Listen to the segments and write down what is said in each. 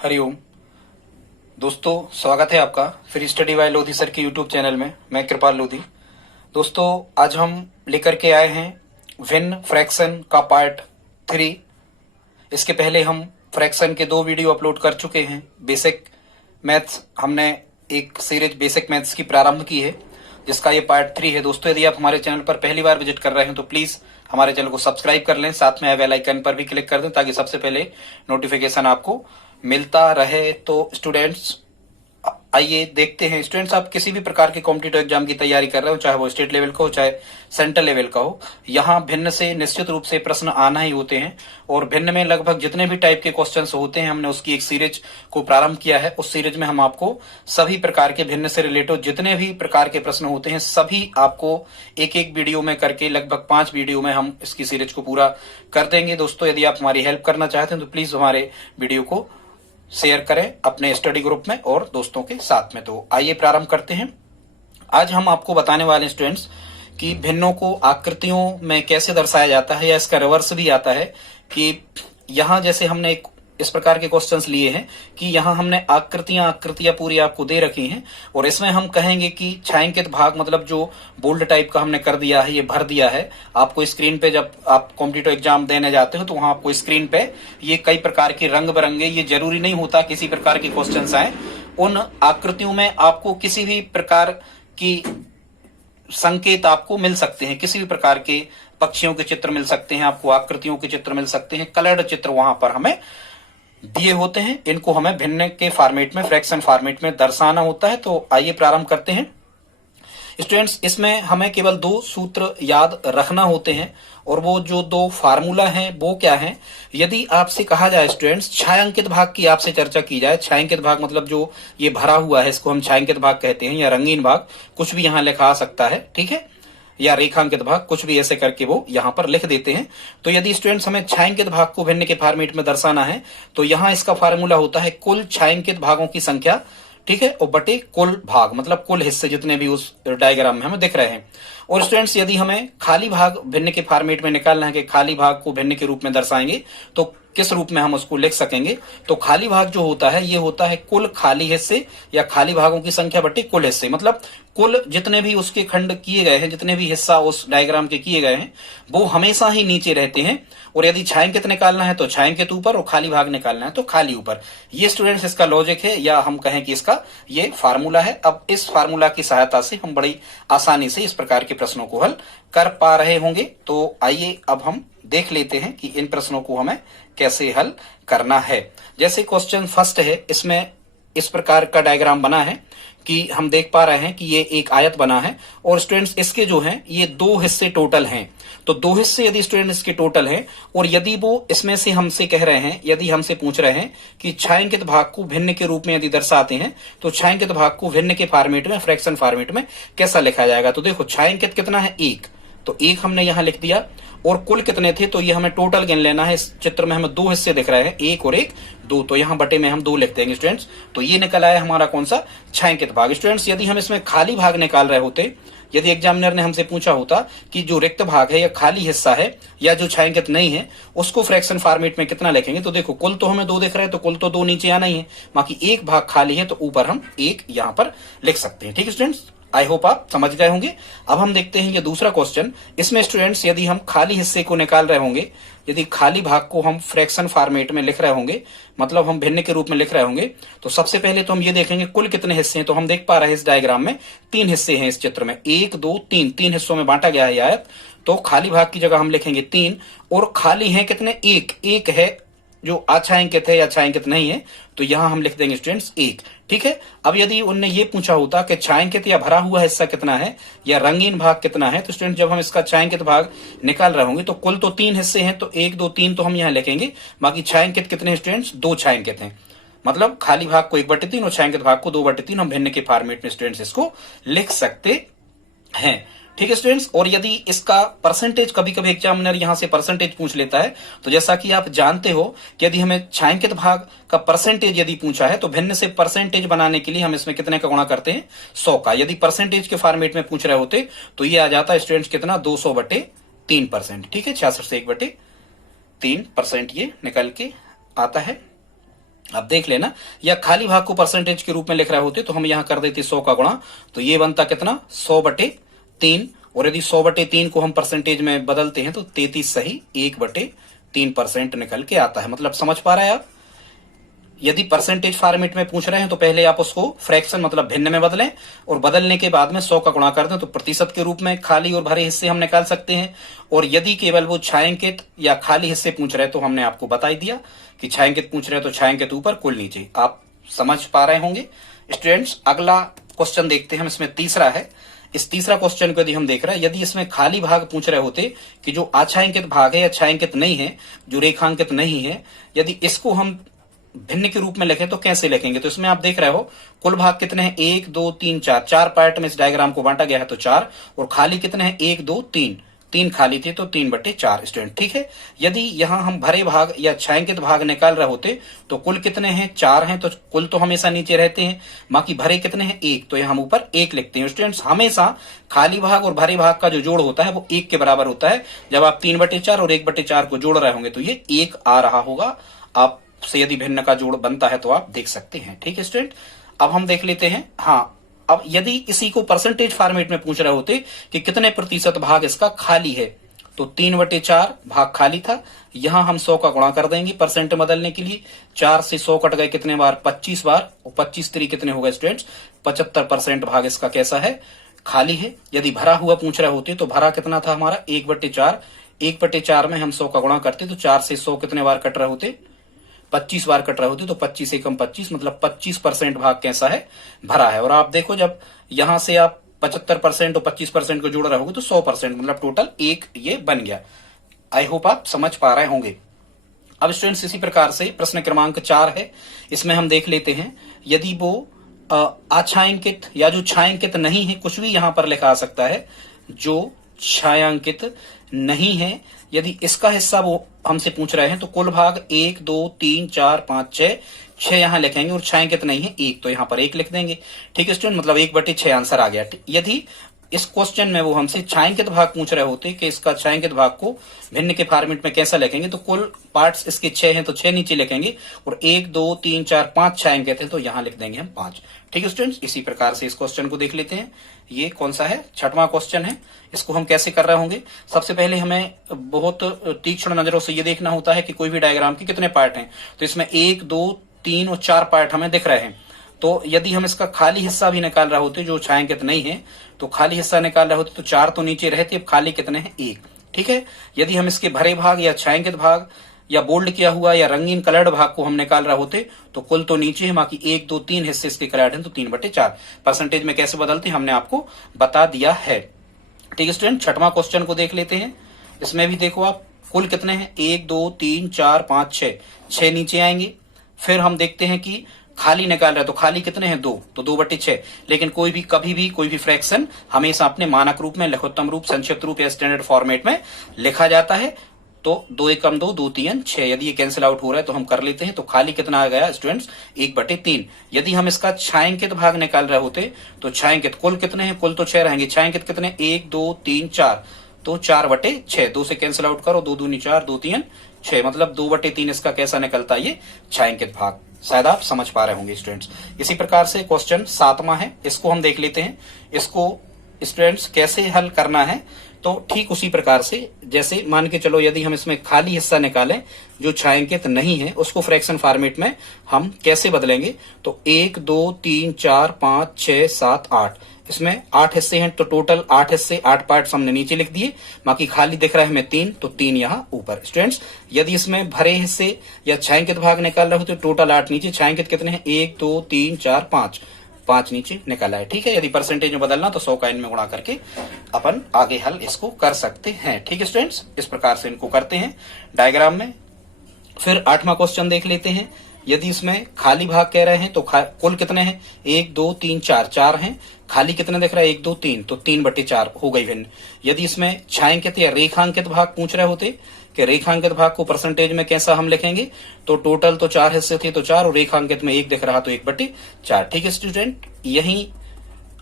हरिओम दोस्तों, स्वागत है आपका फिर स्टडी बाय लोधी सर के यूट्यूब चैनल में। मैं कृपाल लोधी। दोस्तों, आज हम लेकर के आए हैं भिन्न फ्रैक्शन का पार्ट 3। इसके पहले हम फ्रैक्शन के 2 वीडियो अपलोड कर चुके हैं। बेसिक मैथ्स हमने एक सीरीज बेसिक मैथ्स की प्रारंभ की है, जिसका ये पार्ट 3 है। दोस्तों, यदि आप हमारे चैनल पर पहली बार विजिट कर रहे हैं तो प्लीज हमारे चैनल को सब्सक्राइब कर लें, साथ में बेल आइकन पर भी क्लिक कर दें ताकि सबसे पहले नोटिफिकेशन आपको मिलता रहे। तो स्टूडेंट्स, आइए देखते हैं। स्टूडेंट्स, आप किसी भी प्रकार के कॉम्पिटिटिव एग्जाम की तैयारी कर रहे हो, चाहे वो स्टेट लेवल का हो चाहे सेंट्रल लेवल का हो, यहाँ भिन्न से निश्चित रूप से प्रश्न आना ही होते हैं। और भिन्न में लगभग जितने भी टाइप के क्वेश्चंस होते हैं, हमने उसकी एक सीरीज को प्रारंभ किया है। उस सीरीज में हम आपको सभी प्रकार के भिन्न से रिलेटेड जितने भी प्रकार के प्रश्न होते हैं, सभी आपको एक एक वीडियो में करके लगभग 5 वीडियो में हम इसकी सीरीज को पूरा कर देंगे। दोस्तों, यदि आप हमारी हेल्प करना चाहते हैं तो प्लीज हमारे वीडियो को शेयर करें अपने स्टडी ग्रुप में और दोस्तों के साथ में। तो आइए प्रारंभ करते हैं। आज हम आपको बताने वाले हैं स्टूडेंट्स कि भिन्नों को आकृतियों में कैसे दर्शाया जाता है, या इसका रिवर्स भी आता है कि यहां जैसे हमने इस प्रकार के क्वेश्चंस लिए हैं कि यहां हमने आकृतियां पूरी आपको दे रखी हैं, और इसमें हम कहेंगे कि छायांकित भाग मतलब जो बोल्ड टाइप का हमने कर दिया है, ये भर दिया है। आपको स्क्रीन पे जब आप कॉम्पिटिटिव एग्जाम देने जाते हो तो वहां आपको स्क्रीन पे ये कई प्रकार के रंग बिरंगे, ये जरूरी नहीं होता किसी प्रकार के क्वेश्चंस आए, उन आकृतियों में आपको किसी भी प्रकार की संकेत आपको मिल सकते हैं। किसी भी प्रकार के पक्षियों के चित्र मिल सकते हैं, आपको आकृतियों के चित्र मिल सकते हैं, कलर्ड चित्र वहां पर हमें दिए होते हैं। इनको हमें भिन्न के फॉर्मेट में, फ्रैक्शन फॉर्मेट में दर्शाना होता है। तो आइए प्रारंभ करते हैं। स्टूडेंट्स, इसमें हमें केवल 2 सूत्र याद रखना होते हैं, और वो जो 2 फार्मूला हैं वो क्या है। यदि आपसे कहा जाए स्टूडेंट्स, छायांकित भाग की आपसे चर्चा की जाए, छायांकित भाग मतलब जो ये भरा हुआ है इसको हम छायांकित भाग कहते हैं, या रंगीन भाग, कुछ भी यहां लिखा आ सकता है, ठीक है, या रेखांकित भाग, कुछ भी ऐसे करके वो यहां पर लिख देते हैं। तो यदि स्टूडेंट्स हमें छायांकित भाग को भिन्न के फॉर्मेट में दर्शाना है तो यहां इसका फार्मूला होता है कुल छायांकित भागों की संख्या, ठीक है, और बटे कुल भाग मतलब कुल हिस्से जितने भी उस डायग्राम में हमें दिख रहे हैं। और स्टूडेंट्स, यदि हमें खाली भाग भिन्न के फॉर्मेट में निकालना है कि खाली भाग को भिन्न के रूप में दर्शाएंगे तो किस रूप में हम उसको लिख सकेंगे, तो खाली भाग जो होता है ये होता है कुल खाली हिस्से या खाली भागों की संख्या बटे कुल हिस्से। मतलब कुल जितने भी उसके खंड किए गए हैं, जितने भी हिस्सा उस डायग्राम के किए गए हैं, वो हमेशा ही नीचे रहते हैं। और यदि छायांकित निकालना है तो छायांकित ऊपर, और खाली भाग निकालना है तो खाली ऊपर। ये स्टूडेंट्स इसका लॉजिक है, या हम कहें कि इसका ये फार्मूला है। अब इस फार्मूला की सहायता से हम बड़ी आसानी से इस प्रकार के प्रश्नों को हल कर पा रहे होंगे। तो आइए अब हम देख लेते हैं कि इन प्रश्नों को हमें कैसे हल करना है। जैसे क्वेश्चन फर्स्ट है, इसमें इस प्रकार का डायग्राम बना है कि हम देख पा रहे हैं कि ये एक आयत बना है, और स्टूडेंट्स इसके जो हैं ये 2 हिस्से टोटल हैं। तो 2 हिस्से यदि स्टूडेंट इसके टोटल हैं, और यदि वो इसमें से हमसे कह रहे हैं, यदि हमसे पूछ रहे हैं कि छायांकित भाग को भिन्न के रूप में यदि दर्शाते हैं तो छायांकित भाग को भिन्न के फॉर्मेट में, फ्रैक्शन फॉर्मेट में कैसा लिखा जाएगा। तो देखो, छायांकित कितना है 1, तो 1 हमने यहां लिख दिया, और कुल कितने थे तो ये हमें टोटल गिन लेना है। इस चित्र में हमें 2 हिस्से दिख रहे हैं, 1 और 1 2, तो यहां बटे में हम 2 लिख देंगे स्टूडेंट्स। तो ये निकल आया हमारा कौन सा, छायांकित भाग। स्टूडेंट्स, यदि हम इसमें खाली भाग निकाल रहे होते, यदि एग्जामिनर ने हमसे पूछा होता कि जो रिक्त भाग है या खाली हिस्सा है या जो छायांकित नहीं है उसको फ्रैक्शन फॉर्मेट में कितना लिखेंगे, तो देखो कुल तो हमें 2 दिख रहे हैं, तो कुल तो 2 नीचे आना ही है, बाकी 1 भाग खाली है तो ऊपर हम 1 यहां पर लिख सकते हैं। ठीक है स्टूडेंट्स, आई होप आप समझ गए होंगे। अब हम देखते हैं ये दूसरा क्वेश्चन। इसमें स्टूडेंट्स यदि हम खाली हिस्से को निकाल रहे होंगे, यदि खाली भाग को हम फ्रैक्शन फॉर्मेट में लिख रहे होंगे, मतलब हम भिन्न के रूप में लिख रहे होंगे, तो सबसे पहले तो हम ये देखेंगे कुल कितने हिस्से हैं। तो हम देख पा रहे हैं इस डायग्राम में 3 हिस्से हैं इस चित्र में, 1 2 3, 3 हिस्सों में बांटा गया है ये आयत। तो खाली भाग की जगह हम लिखेंगे 3, और खाली है कितने, 1 है जो अछायांकित है या छायांकित नहीं है, तो यहां हम लिख देंगे स्टूडेंट्स 1। ठीक है। अब यदि उनने ये पूछा होता कि छायांकित या भरा हुआ हिस्सा कितना है या रंगीन भाग कितना है, तो स्टूडेंट जब हम इसका छायांकित भाग निकाल रहे होंगे तो कुल तो 3 हिस्से हैं, तो 1 2 3 तो हम यहां लिखेंगे, बाकी छायांकित कितने स्टूडेंट्स, 2 छायांकित हैं। मतलब खाली भाग को 1/3 और छायांकित भाग को 2/3 हम भिन्न के फॉर्मेट में स्टूडेंट्स इसको लिख सकते हैं। ठीक है स्टूडेंट्स। और यदि इसका परसेंटेज, कभी कभी एग्जामिनर यहां से परसेंटेज पूछ लेता है, तो जैसा कि आप जानते हो कि यदि हमें छायांकित भाग का परसेंटेज यदि पूछा है तो भिन्न से परसेंटेज बनाने के लिए हम इसमें कितने का गुणा करते हैं, 100 का। यदि परसेंटेज के फॉर्मेट में पूछ रहे होते तो ये आ जाता है स्टूडेंट्स कितना, 200/3%। ठीक है, 66 से 1/3% ये निकल के आता है। अब देख लेना, या खाली भाग को परसेंटेज के रूप में लिख रहे होते तो हम यहां कर देते 100 का गुणा, तो ये बनता कितना 100/3। और यदि 100/3 को हम परसेंटेज में बदलते हैं तो 33 सही 1/3% निकल के आता है। मतलब समझ पा रहे हैं आप? यदि परसेंटेज फॉर्मेट में पूछ रहे हैं तो पहले आप उसको फ्रैक्शन मतलब भिन्न में बदलें, और बदलने के बाद में 100 का गुणा कर दें तो प्रतिशत के रूप में खाली और भरे हिस्से हम निकाल सकते हैं। और यदि केवल वो छायांकित या खाली हिस्से पूछ रहे हैं तो हमने आपको बता ही दिया कि छायांकित पूछ रहे हैं तो छायांकित ऊपर कुल नीचे। आप समझ पा रहे होंगे स्टूडेंट्स। अगला क्वेश्चन देखते हैं हम, इसमें तीसरा है। इस तीसरा क्वेश्चन को यदि हम देख रहे हैं, यदि इसमें खाली भाग पूछ रहे होते कि जो अछायांकित भाग है या छायांकित नहीं है, जो रेखांकित नहीं है, यदि इसको हम भिन्न के रूप में लिखें तो कैसे लिखेंगे? तो इसमें आप देख रहे हो कुल भाग कितने हैं 1 2 3 4, 4 पार्ट में इस डायग्राम को बांटा गया है तो 4, और खाली कितने हैं 1 2 3, 3 खाली थे तो 3/4 स्टूडेंट। ठीक है, यदि यहां हम भरे भाग या छायांकित भाग निकाल रहे होते तो कुल कितने हैं 4 हैं, तो कुल तो हमेशा नीचे रहते हैं, बाकी भरे कितने हैं 1, तो यहां हम ऊपर 1 लिखते हैं स्टूडेंट्स। हमेशा खाली भाग और भरे भाग का जो जोड़ होता है वो 1 के बराबर होता है। जब आप 3/4 और 1/4 को जोड़ रहे होंगे तो ये 1 आ रहा होगा। आप से यदि भिन्न का जोड़ बनता है तो आप देख सकते हैं। ठीक है स्टूडेंट, अब हम देख लेते हैं। हाँ, अब यदि इसी को परसेंटेज फॉर्मेट में पूछ रहे होते कि कितने प्रतिशत भाग इसका खाली है, तो 3/4 भाग खाली था। यहां हम 100 का गुणा कर देंगे परसेंट बदलने के लिए। 4 से 100 कट गए कितने बार 25 बार, और 25 3 कितने हो गए स्टूडेंट्स 75% भाग इसका कैसा है खाली है। यदि भरा हुआ पूछ रहे होते तो भरा कितना था हमारा 1/4, 1/4 में हम 100 का गुणा करते तो 4 से 100 कितने बार कट रहे होते 25 बार कट रहे होते, तो 25 एकम 25 मतलब 25% भाग कैसा है भरा है। और आप देखो जब यहां से आप 75% और 25% को जोड़ रहे होगे तो 100% मतलब टोटल 1 ये बन गया। आई होप आप समझ पा रहे होंगे। अब स्टूडेंट्स इसी प्रकार से प्रश्न क्रमांक 4 है, इसमें हम देख लेते हैं। यदि वो अछायांकित या जो छायांकित नहीं है, कुछ भी यहां पर लिखा आ सकता है, जो छायांकित नहीं है, यदि इसका हिस्सा वो हमसे पूछ रहे हैं तो कुल भाग 1 2 3 4 5 6 यहां लिखेंगे, और छायांकित नहीं है 1 तो यहां पर 1 लिख देंगे। ठीक है स्टूडेंट, मतलब 1/6 आंसर आ गया। यदि इस क्वेश्चन में वो हमसे छायांकित भाग पूछ रहे होते कि इसका छायांकित भाग को भिन्न के फॉर्मेट में कैसा लिखेंगे, तो कुल पार्ट्स इसके 6 हैं तो 6 नीचे लिखेंगे, और 1 2 3 4 5 छायांकित है तो यहां लिख देंगे हम 5। ठीक है स्टूडेंट्स, इसी प्रकार से इस क्वेश्चन को देख लेते हैं। ये कौन सा है 6वां क्वेश्चन है। इसको हम कैसे कर रहे होंगे, सबसे पहले हमें बहुत तीक्ष्ण नजरों से ये देखना होता है कि कोई भी डायग्राम के कितने पार्ट हैं। तो इसमें 1 2 3 और 4 पार्ट हमें दिख रहे हैं। तो यदि हम इसका खाली हिस्सा भी निकाल रहे होते जो छायांकित नहीं है, तो खाली हिस्सा निकाल रहे होते तो 4 तो नीचे रहते, अब खाली कितने हैं 1। ठीक है, यदि हम इसके भरे भाग या छायांकित भाग या बोल्ड किया हुआ या रंगीन कलर्ड भाग को हम निकाल रहे होते तो कुल तो नीचे है, बाकी 1 2 3 हिस्से इसके कलर्ड हैं तो 3/4। परसेंटेज में कैसे बदलते हमने आपको बता दिया है। ठीक है स्टूडेंट, 6वां क्वेश्चन को देख लेते हैं। इसमें भी देखो आप कुल कितने हैं 1 2 3 4 5 6 नीचे आएंगे। फिर हम देखते हैं कि खाली निकाल रहे हैं तो खाली कितने हैं 2, तो 2/6। लेकिन कोई भी कभी भी कोई भी फ्रैक्शन हमेशा अपने मानक रूप में, लघुत्तम रूप, संक्षिप्त रूप या स्टैंडर्ड फॉर्मेट में लिखा जाता है। तो 2 एकम 2 2 3 6, यदि ये कैंसिल आउट हो रहा है तो हम कर लेते हैं। तो खाली कितना आ गया स्टूडेंट्स 1/3। यदि हम इसका छायांकित भाग निकाल रहे होते तो छायांकित कुल कितने हैं, कुल तो 6 रहेंगे, छायांकित कितने 1 2 3 4, तो 4/6। 2 से कैंसिल आउट करो, 2 दूनी 4 2 3 6, मतलब 2/3 इसका कैसा निकलता है ये छायांकित भाग। शायद आप समझ पा रहे होंगे स्टूडेंट्स। इसी प्रकार से क्वेश्चन 7वां है, इसको हम देख लेते हैं। इसको स्टूडेंट्स कैसे हल करना है, तो ठीक उसी प्रकार से जैसे मान के चलो यदि हम इसमें खाली हिस्सा निकालें जो छायांकित नहीं है, उसको फ्रैक्शन फॉर्मेट में हम कैसे बदलेंगे। तो 1 2 3 4 5 6 7 8, इसमें 8 हिस्से हैं तो टोटल 8 हिस्से 8 पार्ट्स हमने नीचे लिख दिए, बाकी खाली दिख रहा है हमें 3, तो 3 यहाँ ऊपर। स्टूडेंट्स यदि इसमें भरे हिस्से या छायांकित भाग निकाल रहे हो तो टोटल 8 नीचे, छायांकित कितने हैं 1 2 3 4 5 नीचे निकला है। ठीक है, यदि परसेंटेज में बदलना तो 100 का इनमें गुणा करके अपन आगे हल इसको कर सकते हैं। ठीक है स्टूडेंट्स, इस प्रकार से इनको करते हैं डायग्राम में। फिर 8वां क्वेश्चन देख लेते हैं। यदि इसमें खाली भाग कह रहे हैं तो कुल कितने हैं 1 2 3 4 हैं, खाली कितने दिख रहा है 1 2 3, तो 3/4 हो गई भिन्न। यदि इसमें छायांकित या रेखांकित भाग पूछ रहे होते कि रेखांकित भाग को परसेंटेज में कैसा हम लिखेंगे, तो टोटल तो 4 हिस्से थे तो 4, और रेखांकित में 1 दिख रहा तो 1/4। ठीक है स्टूडेंट, यही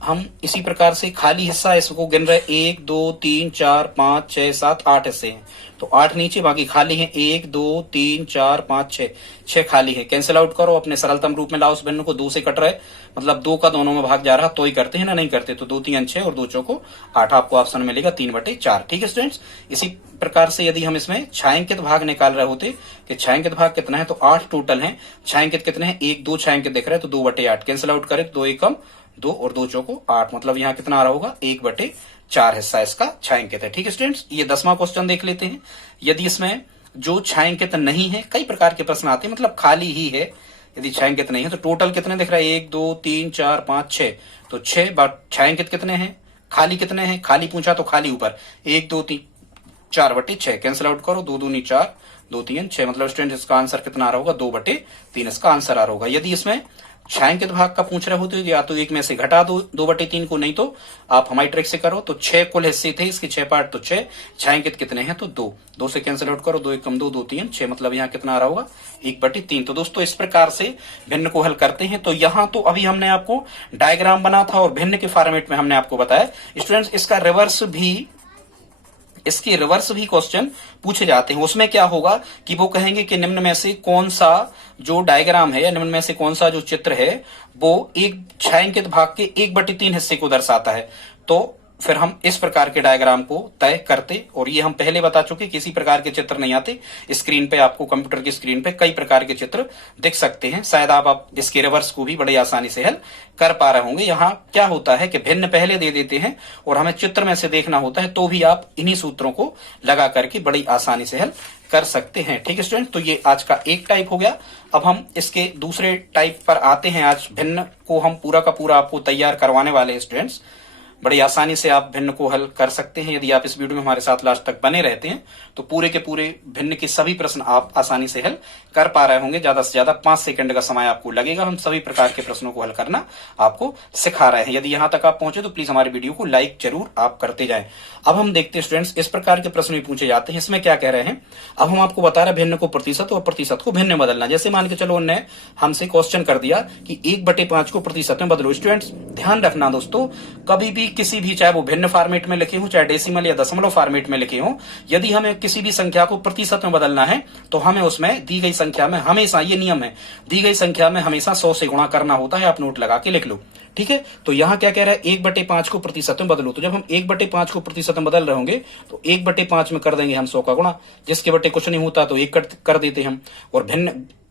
हम इसी प्रकार से खाली हिस्सा इसको गिन रहे, 1 2 3 4 5 6 7 8 हिस्से हैं, तो 8 नीचे बाकी खाली हैं, 1 2 3 4 5 6, 6 खाली है। कैंसिल आउट करो, अपने सरलतम रूप में लाओ उस भिन्न को, 2 से कट रहे मतलब 2 का दोनों में भाग जा रहा तो ही करते हैं ना, नहीं करते तो 2 3 6 और 2 चौको 8, आपको ऑप्शन मिलेगा 3/4। ठीक है स्टूडेंट्स, इसी प्रकार से यदि हम इसमें छायांकित भाग निकाल रहे होते कि छायांकित भाग कितना है, तो 8 टोटल है, छायांकित कितने हैं, 1 2 छायांकित दिख रहे हैं तो 2/8, कैंसिल आउट करें 2 एकम 2 और 2 चौको 8, मतलब यहाँ कितना आ रहा होगा 1/4 हिस्सा इसका छायांकित है। ठीक है स्टूडेंट्स, ये 10वां क्वेश्चन देख लेते हैं। यदि इसमें जो छायांकित नहीं है, कई प्रकार के प्रश्न आते हैं, मतलब खाली ही है, यदि छायांकित नहीं है तो टोटल कितने दिख रहा है, 1 2 3 4 5 6, तो 6 बार छायांकित कितने हैं, खाली कितने हैं, खाली पूछा तो खाली ऊपर 1 2 3 4/6, कैंसिल आउट करो 2 दूनी 4 2 3 6, मतलब स्टूडेंट इसका आंसर कितना आ रहा होगा 2/3 इसका आंसर आ रहा होगा। यदि इसमें छायांकित भाग का पूछ रहे होते हो या तो एक में से घटा दो 2/3 को, नहीं तो आप हमारी ट्रिक से करो, तो 6 कुल हिस्से थे इसके 6 पार्ट, तो 6 छायांकित कितने हैं तो 2, 2 से कैंसिल आउट करो 2 एकम 2 2 3 6, मतलब यहाँ कितना आ रहा होगा 1/3। तो दोस्तों इस प्रकार से भिन्न को हल करते हैं। तो यहाँ तो अभी हमने आपको डायग्राम बना था और भिन्न के फॉर्मेट में हमने आपको बताया। स्टूडेंट्स इसके रिवर्स भी क्वेश्चन पूछे जाते हैं। उसमें क्या होगा कि वो कहेंगे कि निम्न में से कौन सा जो डायग्राम है या निम्न में से कौन सा जो चित्र है वो एक छायांकित भाग के 1/3 हिस्से को दर्शाता है। तो फिर हम इस प्रकार के डायग्राम को तय करते, और ये हम पहले बता चुके किसी प्रकार के चित्र नहीं आते। स्क्रीन पे आपको कंप्यूटर की स्क्रीन पे कई प्रकार के चित्र दिख सकते हैं, शायद आप इसके रिवर्स को भी बड़े आसानी से हल कर पा रहे होंगे। यहाँ क्या होता है कि भिन्न पहले दे देते हैं और हमें चित्र में से देखना होता है, तो भी आप इन्हीं सूत्रों को लगा करके बड़ी आसानी से हल कर सकते हैं। ठीक है स्टूडेंट, तो ये आज का एक टाइप हो गया। अब हम इसके दूसरे टाइप पर आते हैं। आज भिन्न को हम पूरा का पूरा आपको तैयार करवाने वाले हैं स्टूडेंट्स। बड़ी आसानी से आप भिन्न को हल कर सकते हैं यदि आप इस वीडियो में हमारे साथ लास्ट तक बने रहते हैं, तो पूरे के पूरे भिन्न के सभी प्रश्न आप आसानी से हल कर पा रहे होंगे। ज्यादा से ज्यादा 5 सेकंड का समय आपको लगेगा। हम सभी प्रकार के प्रश्नों को हल करना आपको सिखा रहे हैं। यदि यहां तक आप पहुंचे तो प्लीज हमारे वीडियो को लाइक जरूर आप करते जाएं। अब हम देखते हैं स्टूडेंट्स, इस प्रकार के प्रश्न भी पूछे जाते हैं। इसमें क्या कह रहे हैं, अब हम आपको बता रहे हैं भिन्न को प्रतिशत और प्रतिशत को भिन्न में बदलना। जैसे मान के चलो उन्होंने हमसे क्वेश्चन कर दिया कि 1/5 को प्रतिशत में बदलो। स्टूडेंट्स ध्यान रखना दोस्तों, कभी भी किसी भी, चाहे वो भिन्न फॉर्मेट में लिखे हो चाहे डेसिमल या दशमलव फॉर्मेट में लिखे हो, यदि हमें किसी भी संख्या को प्रतिशत में बदलना है तो हमें उसमें दी गई संख्या में हमेशा, ये नियम है, दी गई संख्या में हमेशा 100 से गुणा करना होता है। आप नोट लगा के लिख लो। ठीक है, तो यहां क्या कह रहा है, 1/5 को प्रतिशत में बदलो। तो जब हम 1/5 को प्रतिशत में बदल रहे होंगे तो 1/5 में कर देंगे हम 100 का गुणा, जिसके बटे कुछ नहीं होता तो 1 कर देते हम, और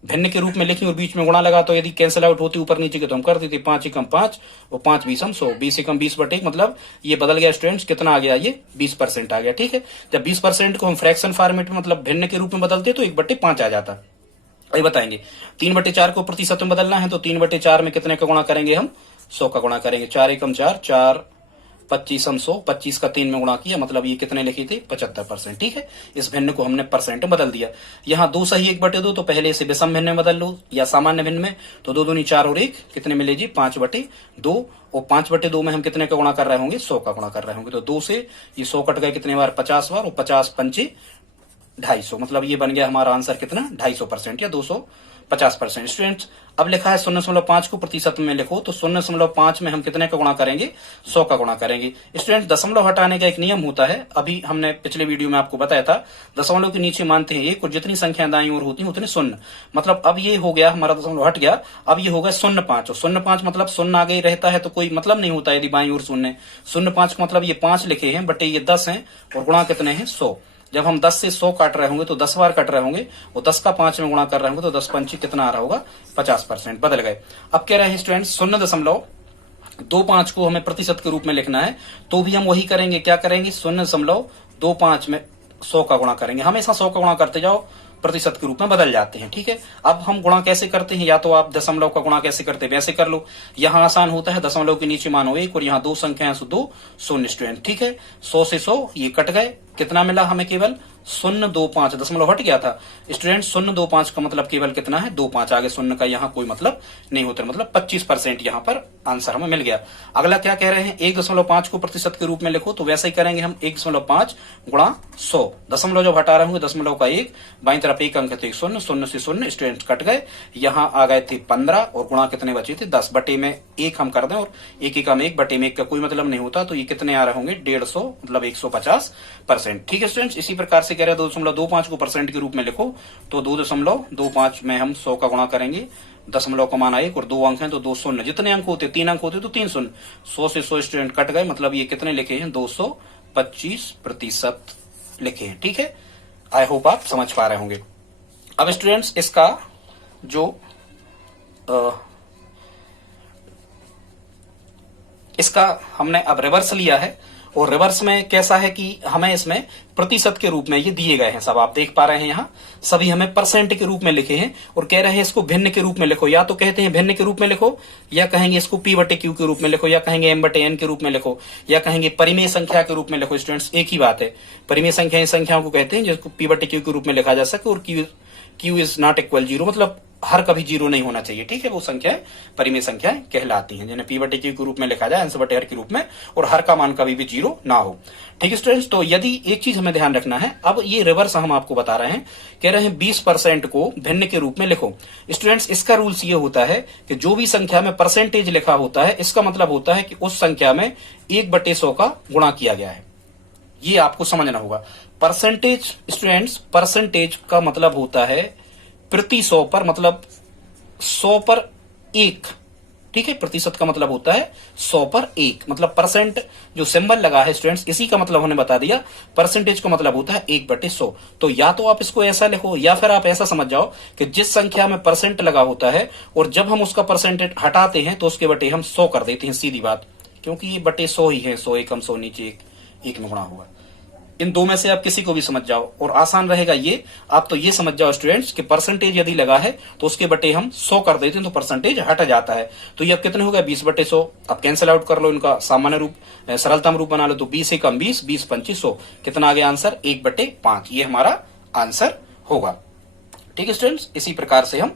भिन्न के रूप में लिखें और बीच में गुणा लगा तो यदि कैंसिल आउट होती ऊपर नीचे के तो हम कर देते 5 एकम 5 और 5 20 हम 100, 20 एकम 20/1, मतलब ये बदल गया स्टूडेंट्स, कितना आ गया, ये 20% आ गया। ठीक है, जब 20% को हम फ्रैक्शन फॉर्मेट में मतलब भिन्न के रूप में बदलते तो 1/5 आ जाता। अभी बताएंगे 3/4 को प्रतिशत में बदलना है तो 3/4 में कितने का गुणा करेंगे हम, 100 का गुणा करेंगे। 4 एकम 4, 4 25 हम 100, 25 का 3 में गुणा किया, मतलब ये कितने लिखे थे 75%। ठीक है, इस भिन्न को हमने परसेंट में बदल दिया। यहाँ 2 सही 1/2, तो पहले इसे विषम भिन्न में बदल लो या सामान्य भिन्न में, तो 2 दूनी 4 और 1 कितने मिले जी 5/2, और 5/2 में हम कितने का गुणा कर रहे होंगे, 100 का गुणा कर रहे होंगे। तो 2 से ये 100 कट गए कितने बार, 50 बार, और 50 पंचे 250, मतलब ये बन गया हमारा आंसर कितना 250% या 250%। स्टूडेंट्स अब लिखा है 0.5 को प्रतिशत में लिखो, तो 0.5 में हम कितने का गुणा करेंगे, 100 का गुणा करेंगे। स्टूडेंट दशमलव हटाने का एक नियम होता है, अभी हमने पिछले वीडियो में आपको बताया था। दशमलव के नीचे मानते हैं 1 और जितनी संख्या दाईं ओर होती है उतने 0, मतलब अब ये हो गया हमारा दशमलव हट गया, अब ये हो गया 0.5, और 0.5 मतलब 0 आगे रहता है तो कोई मतलब नहीं होता यदि बाईं ओर 0.5 का मतलब ये 5 लिखे हैं बटे ये 10 है और गुणा कितने हैं 100। जब हम 10 से 100 काट रहे होंगे तो 10 बार कट रहे होंगे, और 10 का 5 में गुणा कर रहे होंगे तो 10 पंची कितना आ रहा होगा 50%, बदल गए। अब कह रहे हैं स्टूडेंट्स 0.25 को हमें प्रतिशत के रूप में लिखना है, तो भी हम वही करेंगे, क्या करेंगे 0.25 में 100 का गुणा करेंगे। हमेशा 100 का गुणा करते जाओ, प्रतिशत के रूप में बदल जाते हैं। ठीक है, अब हम गुणा कैसे करते हैं, या तो आप दशमलव का गुणा कैसे करते हैं वैसे कर लो। यहाँ आसान होता है, दशमलव के नीचे मानो 1 और यहाँ 2 संख्या 2 शून्य। स्टूडेंट ठीक है, 100 से 100 ये कट गए, कितना मिला हमें केवल 0.25 दशमलव हट गया था स्टूडेंट। 0.25 का मतलब केवल कितना है 2.5, आगे शून्य का यहाँ कोई मतलब नहीं होता, मतलब 25% यहाँ पर आंसर हमें मिल गया। अगला क्या कह रहे हैं 1.5 को प्रतिशत के रूप में लिखो, तो वैसे ही करेंगे हम 1.5 गुणा 100, दशमलव जब हटा रहे होंगे दशमलव का 1, बाईं तरफ एक अंक थे 0, 0 से 0 स्टूडेंट कट गए, यहाँ आ गए थे 15 और गुणा कितने बचे थे 10, बटे में 1 हम कर दें और 1 एकम 1, बटे में 1 का कोई मतलब नहीं होता, तो ये कितने आ रहे होंगे 150 मतलब 150%। ठीक है स्टूडेंट्स, इसी प्रकार से कह रहे हैं 2.25 को परसेंट के रूप में लिखो, तो 2.25 में हम 100 का गुणा करेंगे, दशमलव का मान 1 और 2 अंक हैं तो 2 शून्य, जितने अंक होते 3 अंक होते तो 3 शून्य, 100 से 100 स्टूडेंट कट गए, मतलब ये कितने लिखे हैं 225% लिखे हैं। ठीक है, आई होप आप समझ पा रहे होंगे। अब स्टूडेंट्स इसका जो इसका हमने अब रिवर्स लिया है, और रिवर्स में कैसा है कि हमें इसमें प्रतिशत के रूप में ये दिए गए हैं, सब आप देख पा रहे हैं यहाँ सभी हमें परसेंट के रूप में लिखे हैं, और कह रहे हैं इसको भिन्न के रूप में लिखो, या तो कहते हैं भिन्न के रूप में लिखो, या कहेंगे इसको p बटे q के रूप में लिखो, या कहेंगे m बटे n के रूप में लिखो, या कहेंगे परिमेय संख्या के रूप में लिखो। स्टूडेंट्स एक ही बात है, परिमेय संख्या संख्याओं को कहते हैं जिसको p बटे q के रूप में लिखा जा सके, और q इज नॉट इक्वल 0, मतलब हर कभी 0 नहीं होना चाहिए। ठीक है, वो संख्याएं परिमेय संख्याएं कहलाती हैं, जिन्हें p बटे q के रूप में लिखा जाए, अंश बटे हर के रूप में, और हर का मान कभी भी 0 ना हो। ठीक है स्टूडेंट्स, तो यदि एक चीज हमें ध्यान रखना है, अब ये रिवर्स हम आपको बता रहे हैं, कह रहे हैं 20% को भिन्न के रूप में लिखो। स्टूडेंट्स इसका रूल्स ये होता है कि जो भी संख्या में परसेंटेज लिखा होता है, इसका मतलब होता है कि उस संख्या में 1/100 का गुणा किया गया है, ये आपको समझना होगा। परसेंटेज स्टूडेंट्स, परसेंटेज का मतलब होता है प्रति 100 पर, मतलब 100 पर 1। ठीक है, प्रतिशत का मतलब होता है 100 पर 1, मतलब परसेंट जो सिंबल लगा है स्टूडेंट्स, इसी का मतलब उन्होंने बता दिया। परसेंटेज का मतलब होता है 1/100। तो या तो आप इसको ऐसा लिखो, या फिर आप ऐसा समझ जाओ कि जिस संख्या में परसेंट लगा होता है और जब हम उसका परसेंटेज हटाते हैं तो उसके बटे हम 100 कर देते हैं, सीधी बात, क्योंकि ये बटे 100 ही है, 100 एकम 100 नीचे 1 में गुणा हुआ। इन दो में से आप किसी को भी समझ जाओ, और आसान रहेगा ये, आप तो ये समझ जाओ स्टूडेंट्स कि परसेंटेज यदि लगा है तो उसके बटे हम 100 कर देते हैं तो परसेंटेज हट जाता है। तो ये अब कितने हो गए 20/100, अब कैंसिल आउट कर लो, इनका सामान्य रूप सरलतम रूप बना लो, तो 20 एकम 20, 20 25 100, कितना आ गया आंसर 1/5, ये हमारा आंसर होगा। ठीक है स्टूडेंट्स, इसी प्रकार से हम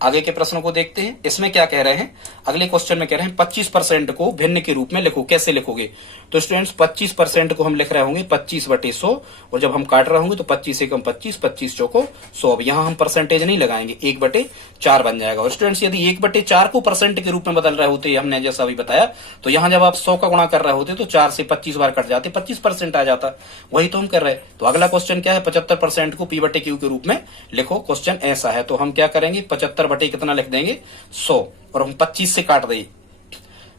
आगे के प्रश्नों को देखते हैं। इसमें क्या कह रहे हैं, अगले क्वेश्चन में कह रहे हैं 25% को भिन्न के रूप में लिखो, कैसे लिखोगे। तो स्टूडेंट्स 25% को हम लिख रहे होंगे 25/100, और जब हम काट रहे होंगे तो 25 एकम 25, 25 चौको 100। अब यहाँ हम परसेंटेज नहीं लगाएंगे, 1/4 बन जाएगा। और स्टूडेंट्स यदि 1/4 को परसेंट के रूप में बदल रहे होते, हमने जैसा अभी बताया, तो यहाँ जब आप 100 का गुणा कर रहे होते तो 4 से 25 बार कट जाते, 25% आ जाता, वही तो हम कर रहे हैं। तो अगला क्वेश्चन क्या है, 75% को p बटे q के रूप में लिखो, क्वेश्चन ऐसा है। तो हम क्या करेंगे 75 बटे कितना लिख देंगे 100, और हम 25 से काट देंगे,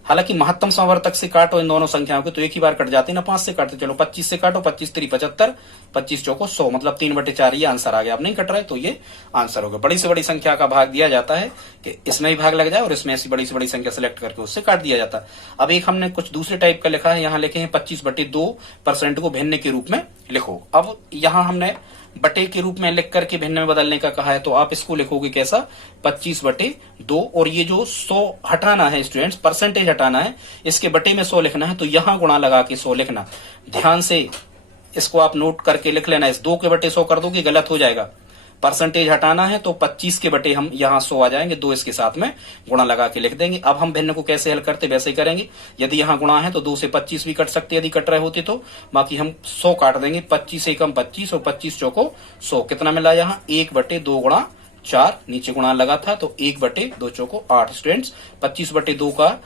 हालांकि महत्तम समवर्तक से काटो इन दोनों संख्याओं को तो एक ही बार कट जाती है ना, 5 से काटते, चलो 25 से काटो, 25 3 75, 25 चौको 100, मतलब 3/4, ये आंसर आ गया। अब नहीं कट रहा है तो ये आंसर हो गया। बड़ी से बड़ी संख्या का भाग दिया जाता है कि इसमें भी भाग लग जाए और इसमें ऐसी बड़ी से बड़ी संख्या सिलेक्ट करके उससे काट दिया जाता है। अब एक हमने कुछ दूसरे टाइप का लिखा है, यहाँ लिखे हैं 25/2% को भिन्न के रूप में लिखो। अब यहाँ हमने बटे के रूप में लिख करके भिन्न में बदलने का कहा है, तो आप इसको लिखोगे कैसा 25/2, और ये जो 100 हटाना है स्टूडेंट्स, परसेंटेज हटाना है, इसके बटे में 100 लिखना है, तो यहां गुणा लगा के 100 लिखना। ध्यान से इसको आप नोट करके लिख लेना, इस 2 के बटे 100 कर दोगे गलत हो जाएगा। परसेंटेज हटाना है तो 25 के बटे हम यहाँ 100 आ जाएंगे, 2 इसके साथ में गुणा लगा के लिख देंगे। अब हम भिन्न को कैसे हल करते वैसे ही करेंगे, यदि यहाँ गुणा है तो 2 से 25 भी कट सकते यदि कट रहे होते तो, बाकी हम 100 काट देंगे, 25 एकम 25 और 25 चौको 100, कितना मिला यहाँ 1/2 गुणा 4, नीचे गुणा लगा था तो 1/2 चौको 8। स्टूडेंट्स 25/2 का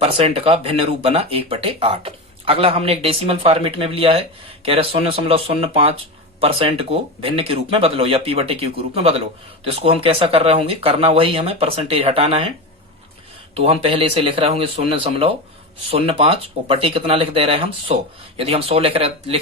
परसेंट का भिन्न रूप बना 1/8। अगला हमने एक डेसिमल फॉर्मेट में भी लिया है, कह रहे 0.05% को भिन्न के रूप में बदलो या p बटे q के रूप में बदलो। तो इसको हम कैसा कर रहे होंगे, करना वही, हमें परसेंटेज हटाना है, तो हम पहले से लिख रहे होंगे 0.05 और बटे कितना लिख दे रहे हैं हम 100। यदि हम 100 लिख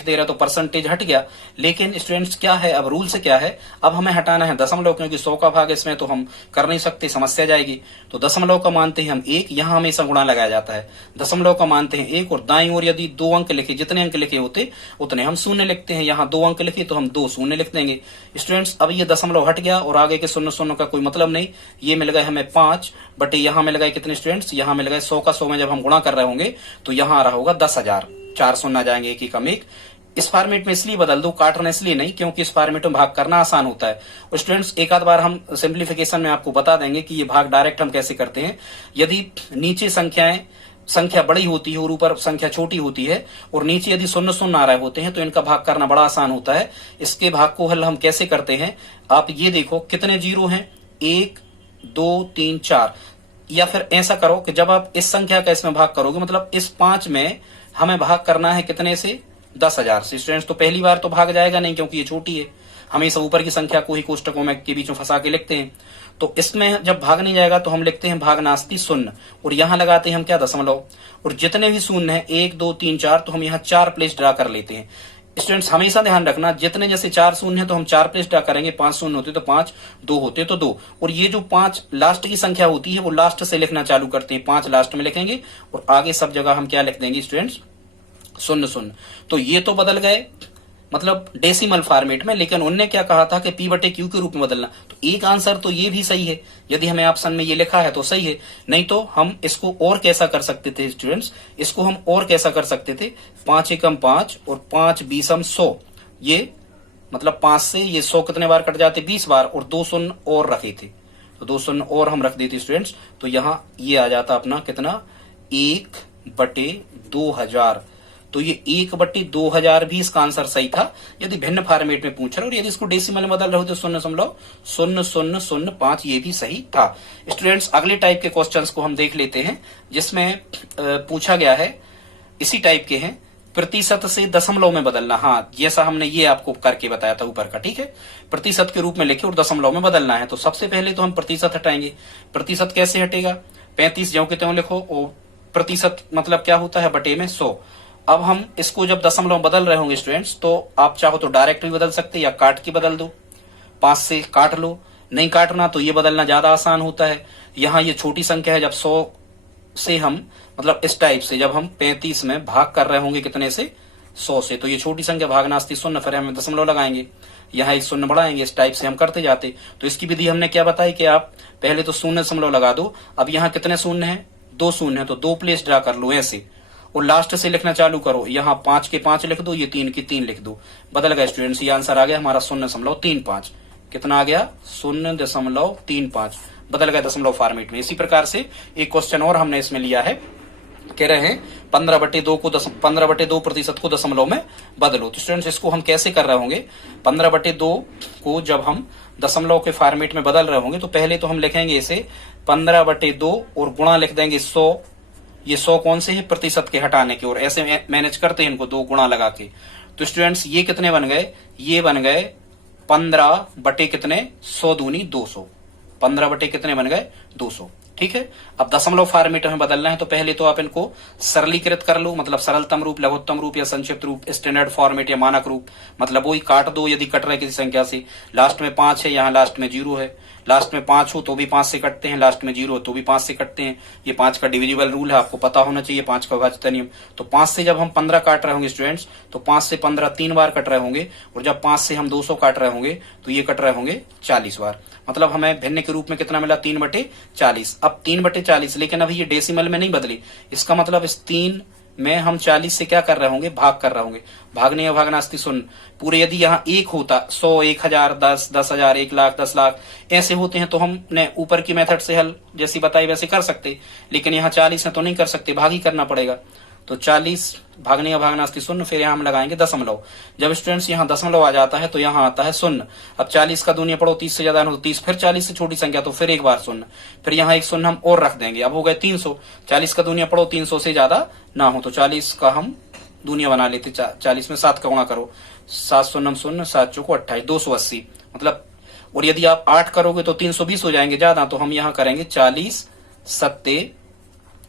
दे रहे तो परसेंटेज हट गया, लेकिन स्टूडेंट्स क्या है, अब रूल से क्या है, अब हमें हटाना है दशमलव, क्योंकि 100 का भाग इसमें तो हम कर नहीं सकते, समस्या जाएगी। तो दशमलव का मानते हैं हम 1, यहाँ हमेशा गुणा लगाया जाता है, दशमलव का मानते हैं 1, और दाईं ओर यदि 2 अंक लिखे, जितने अंक लिखे होते उतने हम शून्य लिखते हैं, यहाँ 2 अंक लिखे तो हम 2 शून्य लिख देंगे। स्टूडेंट्स अब ये दशमलव हट गया और आगे के 0 का कोई मतलब नहीं, ये मिल गए हमें 5 बटे यहाँ मिल गए कितने स्टूडेंट्स, यहाँ मिल गए 100 का 100 में जब हम गुणा कर रहे होंगे तो यहाँ आ रहा होगा 10,000, 4 शून्य आ जाएंगे, 1 एकम 1, इस फॉर्मेट में इसलिए बदल दो, काटना इसलिए नहीं क्योंकि इस फॉर्मेट में भाग करना आसान होता है। और स्टूडेंट्स एक आध बार हम सिंप्लीफिकेशन में आपको बता देंगे कि ये भाग डायरेक्ट हम कैसे करते हैं। यदि नीचे संख्या बड़ी होती है और ऊपर संख्या छोटी होती है और नीचे यदि शून्य शून्य आ रहे होते हैं तो इनका भाग करना बड़ा आसान होता है। इसके भाग को हल हम कैसे करते हैं, आप ये देखो कितने जीरो हैं, 1 2 3 4। या फिर ऐसा करो कि जब आप इस संख्या का इसमें भाग करोगे, मतलब इस 5 में हमें भाग करना है कितने से, 10,000 से। स्टूडेंट्स तो पहली बार तो भाग जाएगा नहीं क्योंकि ये छोटी है, हमेशा ऊपर की संख्या को ही कोष्टकों में के बीच में फंसा के लिखते हैं। तो इसमें जब भाग नहीं जाएगा तो हम लिखते हैं भाग नास्ति शून्य, और यहां लगाते हैं हम क्या, दशमलव। और जितने भी शून्य है 1 2 3 4, तो हम यहाँ 4 प्लेस ड्रा कर लेते हैं। स्टूडेंट्स हमेशा ध्यान रखना, जितने जैसे 4 शून्य है तो हम 4 प्लेस ड्रा करेंगे, 5 शून्य होते तो 5, 2 होते तो 2। और ये जो 5 लास्ट की संख्या होती है वो लास्ट से लिखना चालू करते हैं, 5 लास्ट में लिखेंगे और आगे सब जगह हम क्या लिख देंगे स्टूडेंट्स, शून्य शून्य। तो ये तो बदल गए मतलब डेसिमल फॉर्मेट में, लेकिन उनने क्या कहा था कि P/Q के रूप में बदलना। तो एक आंसर तो ये भी सही है, यदि हमें ऑप्शन में ये लिखा है तो सही है। नहीं तो हम इसको और कैसा कर सकते थे स्टूडेंट्स, इसको हम और कैसा कर सकते थे, 5 एकम 5 और 5 बीसम 100। ये मतलब 5 से ये 100 कितने बार कट जाते, 20 बार, और 2 शून्य और रखे थे तो 2 शून्य और हम रख देते स्टूडेंट्स। तो यहाँ ये आ जाता अपना कितना, 1/2000। तो ये 1/2000 भी इसका आंसर सही था यदि भिन्न फॉर्मेट में पूछ रहे हो। और यदि इसको डेसिमल में बदल रहे हो तो 0.0005 ये भी सही था। स्टूडेंट्स अगले टाइप के क्वेश्चंस को हम देख लेते हैं जिसमें पूछा गया है, इसी टाइप के हैं, प्रतिशत से दशमलव में बदलना। हाँ, जैसा हमने ये आपको करके बताया था ऊपर का, ठीक है, प्रतिशत के रूप में लिखे और दशमलव में बदलना है। तो सबसे पहले तो हम प्रतिशत हटाएंगे। प्रतिशत कैसे हटेगा, 35 ज्यों के त्यों लिखो, और प्रतिशत मतलब क्या होता है, बटे में 100। अब हम इसको जब दशमलव बदल रहे होंगे स्टूडेंट्स, तो आप चाहो तो डायरेक्ट भी बदल सकते या काट के बदल दो, 5 से काट लो। नहीं काटना तो ये बदलना ज्यादा आसान होता है। यहाँ ये छोटी संख्या है, जब 100 से हम मतलब इस टाइप से जब हम 35 में भाग कर रहे होंगे कितने से, 100 से, तो ये छोटी संख्या भाग नास्ति शून्य, फिर हम दशमलव लगाएंगे, यहाँ एक शून्य बढ़ाएंगे, इस टाइप से हम करते जाते। तो इसकी विधि हमने क्या बताई कि आप पहले तो शून्य दशमलव लगा दो। अब यहाँ कितने शून्य है, 2 शून्य है, तो 2 प्लेस ड्रा कर लो ऐसे, और लास्ट से लिखना चालू करो। यहाँ 5 के 5 लिख दो, ये 3 के 3 लिख दो। बदल गया स्टूडेंट्स, ये आंसर आ गया हमारा 0.35। कितना आ गया, 0.35, बदल गया दशमलव फॉर्मेट में। इसी प्रकार से एक क्वेश्चन और हमने इसमें लिया है, कह रहे हैं 15/2 प्रतिशत को दशमलव में बदलो। तो स्टूडेंट्स इसको हम कैसे कर रहे होंगे, 15/2 को जब हम दशमलव के फॉर्मेट में बदल रहे होंगे तो पहले तो हम लिखेंगे इसे 15/2 और गुणा लिख देंगे 100। ये 100 कौन से है, प्रतिशत के हटाने के, और ऐसे मैनेज करते हैं इनको 2 गुणा लगा के। तो स्टूडेंट्स ये कितने बन गए, ये बन गए 15 बटे कितने, 100 दूनी 200, 15 बटे कितने बन गए, 200। ठीक है, अब दशमलव फॉर्मेट में बदलना है तो पहले तो आप इनको सरलीकृत कर लो, मतलब सरलतम रूप, लघुत्तम रूप या संक्षिप्त रूप, स्टैंडर्ड फॉर्मेट या मानक रूप, मतलब वही काट दो यदि कट रहे किसी संख्या से। लास्ट में 5 है, यहाँ लास्ट में 0 है, लास्ट में 5 हो तो भी 5 से कटते हैं, लास्ट में 0 हो तो भी 5 से कटते हैं। ये 5 का डिविजिबल रूल है, आपको पता होना चाहिए, 5 का विभाज्यता नियम। तो 5 से जब हम 15 काट रहे होंगे स्टूडेंट्स, तो 5 से 15 3 बार कट रहे होंगे, और जब 5 से हम 200 काट रहे होंगे तो ये कट रहे होंगे 40 बार। मतलब हमें भिन्न के रूप में कितना मिला, 3/40। अब 3/40, लेकिन अभी ये डेसिमल में नहीं बदली, इसका मतलब इस 3 में हम 40 से क्या कर रहे होंगे, भाग कर रहे होंगे। भागने या भागना अस्ति शून्य पूरे, यदि यहाँ 1 होता, 100, 1000, 10, 10,000, 1 लाख, 10 लाख ऐसे होते हैं तो हमने ऊपर की मेथड से हल जैसी बताई वैसे कर सकते, लेकिन यहाँ 40 है तो नहीं कर सकते, भाग ही करना पड़ेगा। तो 40 भागने या भागना अस्ति शून्य, फिर यहाँ हम लगाएंगे दशमलव। जब स्टूडेंट्स यहाँ दशमलव आ जाता है तो यहाँ आता है शून्य। अब 40 का दूनिया पढ़ो, 30 से ज्यादा हो तो 30, फिर 40 से छोटी संख्या तो फिर एक बार शून्य, फिर यहाँ एक शून्य हम और रख देंगे। अब हो गए 300, 40 का दूनिया पढ़ो 300 से ज्यादा ना हो तो 40 का हम दूनिया बना लेते, 40 में 7 का गुणा करो, 7 शून्य 0, 7 चौको 28, 280 मतलब। और यदि आप 8 करोगे तो 320 हो जाएंगे ज्यादा, तो हम यहाँ करेंगे 40 सत्ते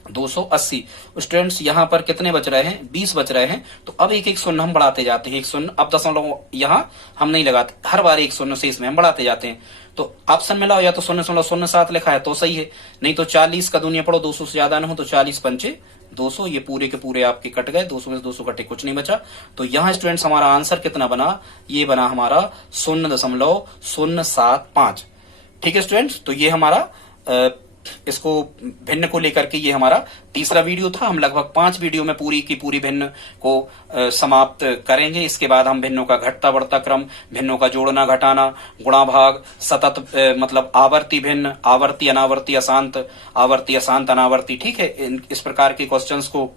280। स्टूडेंट्स यहाँ पर कितने बच रहे हैं, 20 बच रहे हैं। तो अब एक एक शून्य हम बढ़ाते जाते हैं, एक शून्य, अब दशमलव यहाँ हम नहीं लगाते, हर बार एक शून्य से इसमें हम बढ़ाते जाते हैं। तो ऑप्शन में लाओ, या तो 0.07 लिखा है तो सही है, नहीं तो 40 का दूनिया पढ़ो 200 से ज्यादा ना हो तो 40 पंचे 200, ये पूरे के पूरे आपके कट गए, 200 में से 200 कटे, कुछ नहीं बचा। तो यहाँ स्टूडेंट्स हमारा आंसर कितना बना, ये बना हमारा 0.075। ठीक है स्टूडेंट्स, तो ये हमारा इसको भिन्न को लेकर के ये हमारा तीसरा वीडियो था। हम लगभग 5 वीडियो में पूरी की पूरी भिन्न को समाप्त करेंगे। इसके बाद हम भिन्नों का घटता बढ़ता क्रम, भिन्नों का जोड़ना घटाना, गुणाभाग, सतत मतलब आवर्ती भिन्न, आवर्ती अनावर्ती अशांत, आवर्ती अशांत अनावर्ती, ठीक है, इस प्रकार के क्वेश्चंस को,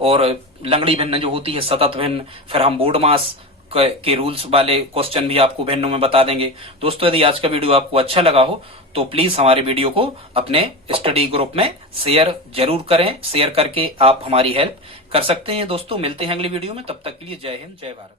और लंगड़ी भिन्न जो होती है सतत भिन्न, फिर हम बोर्ड मास के रूल्स वाले क्वेश्चन भी आपको भिन्नों में बता देंगे। दोस्तों यदि आज का वीडियो आपको अच्छा लगा हो तो प्लीज हमारे वीडियो को अपने स्टडी ग्रुप में शेयर जरूर करें। शेयर करके आप हमारी हेल्प कर सकते हैं। दोस्तों मिलते हैं अगली वीडियो में, तब तक के लिए जय हिंद जय भारत।